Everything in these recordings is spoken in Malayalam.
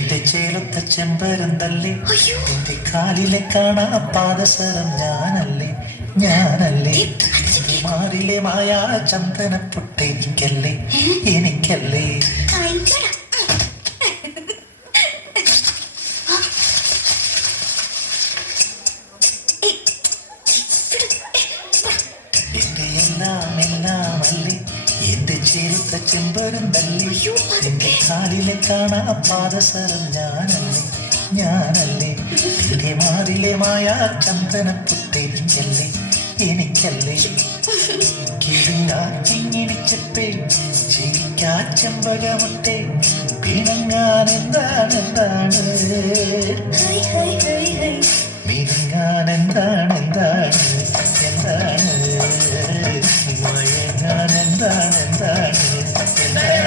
എന്റെ ചേലത്ത ചെമ്പരന്തല്ലേ, എന്റെ കാലിലെ കാണാ പാദസരം ഞാനല്ലേ, ഞാനല്ലേ. മാറിലെ മായാ ചന്ദനപ്പൊട്ട് എനിക്കല്ലേ, എനിക്കല്ലേ. എന്റെ എല്ലാം എല്ലാം അല്ലേ, എന്റെ ചേരുത്ത ചെമ്പരന്തല്ലേ, എന്റെ കാലിലെ കാണാ പാദസരം ഞാനല്ലേ, ഞാനല്ലേ. എന്റെ മാറിലെ മായാ ചന്ദനപ്പൊട്ട് എനിക്കല്ലേ, എനിക്കല്ലേ. കിളിഞ്ഞിടിച്ചപ്പേ ചിരിക്കാ ചെമ്പകമുട്ടേ, പിണങ്ങാൻ എന്താണ് എന്താണ്, മിനുങ്ങാൻ എന്താണ് എന്താണ് എന്താണ്, മയങ്ങാൻ എന്താണ് എന്താണ് എന്താണ്.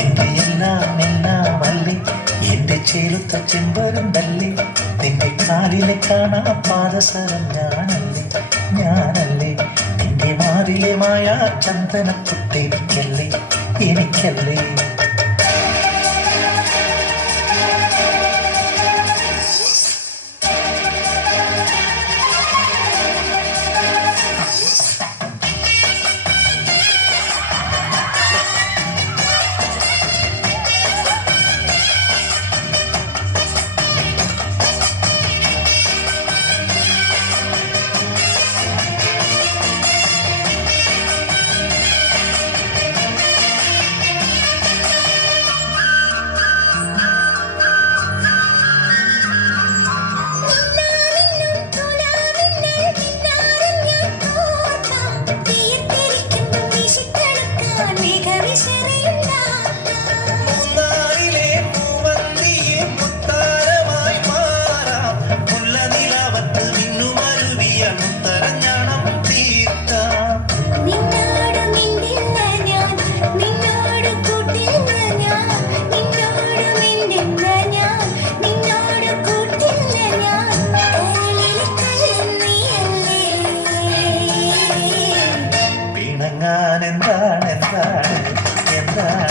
എന്റെ എല്ലാം എല്ലാം അല്ലേ, എന്റെ ചേലുത്ത ചെമ്പരന്തല്ലേ, നിന്റെ കാലിലെ കാണാ പാദസരം ഞാനല്ലേ, ഞാനല്ലേ. നിന്റെ മാറിലെ മായാ ചന്ദനപ്പൊട്ട് എനിക്കല്ലേ, എനിക്കല്ലേ. എന്താണ് എന്താണ് എന്താണ് എന്താണ്